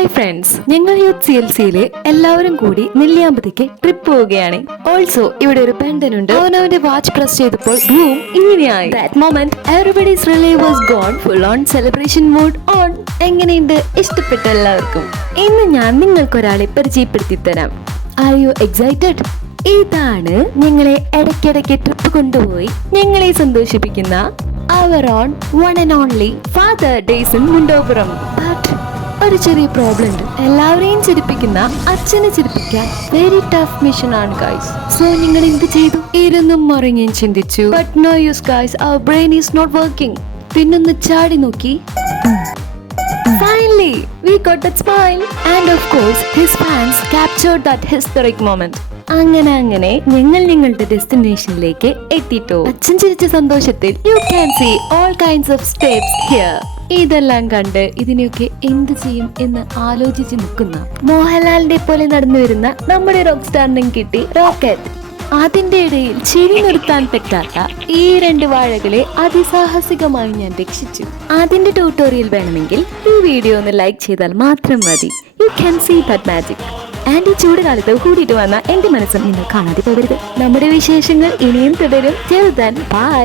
Hi friends, ഞങ്ങൾ youth CLCയിലെ എല്ലാവരും കൂടി നെല്ലിയാമ്പതിക്ക് ട്രിപ്പ് പോവുകയാണ്. ഓൾസോ ഇവിടെ ഒരു പെണ്ടനുണ്ട്. അവനവന്റെ വാച്ച് പ്രസ് ചെയ്തപ്പോൾ റൂം ഇങ്ങനെയായി. That moment everybody's relay was gone, full on celebration mood on. എങ്ങനെയുണ്ട്? ഇഷ്ടപ്പെട്ട എല്ലാവർക്കും? ഇന്ന് ഞാൻ നിങ്ങൾക്കൊരാളെ പരിചയപ്പെടുത്തി തരാം. Are you excited? ഇതാണ് ഞങ്ങളെ ഇടയ്ക്കിടയ്ക്ക് ട്രിപ്പ് കൊണ്ടുപോയി ഞങ്ങളെ സന്തോഷിപ്പിക്കുന്ന our own one and only father Dayson Mundopuram. But ഒരു ചെറിയ പ്രോബ്ലം ഉണ്ട്. എല്ലാവരെയും ചിരിപ്പിക്കുന്ന അച്ഛനെ ചിരിപ്പിക്കാൻ വെരി ടഫ് മിഷൻ ആണ് ഗൈസ്. സോ നിങ്ങൾ എന്ത് ചെയ്തു? ഇരുന്നും മറിഞ്ഞും ചിന്തിച്ചു. But no use guys, our brain is not working. പിന്നൊന്ന് ചാടി നോക്കി. Finally, we got that smile. And of course, his fans captured that historic moment. അങ്ങനെ ഞങ്ങൾ ഞങ്ങളുടെ ഡെസ്റ്റിനേഷനിലേക്ക് എത്തിട്ടോ. അച്ഛൻ ചിരിച്ച സന്തോഷത്തിൽ you can see all kinds of steps here. ഇതെല്ലാം കണ്ട് ഇതിനെയൊക്കെ എന്ത് ചെയ്യും എന്ന് ആലോചിച്ച് നിൽക്കുന്ന മോഹൻലാലിന്റെ പോലെ നടന്നു വരുന്ന നമ്മുടെ റോക്ക് സ്റ്റാറിനും കിട്ടി റോക്കറ്റ്. അതിന്റെ ഇടയിൽ ചിരി നിർത്താൻ പറ്റാത്ത ഈ രണ്ട് വാഴകളെ അതിസാഹസികമായി ഞാൻ രക്ഷിച്ചു. അതിന്റെ ട്യൂട്ടോറിയൽ വേണമെങ്കിൽ ഈ വീഡിയോ ഒന്ന് ലൈക്ക് ചെയ്താൽ മാത്രം മതി. You can see that magic. And ഈ ചൂട് കാലത്ത് കൂടിയിട്ട് വന്ന എന്റെ മനസ്സും നിങ്ങൾ കാണാതെ പോകരുത്. നമ്മുടെ വിശേഷങ്ങൾ ഇനിയും തുടരും. ബൈ.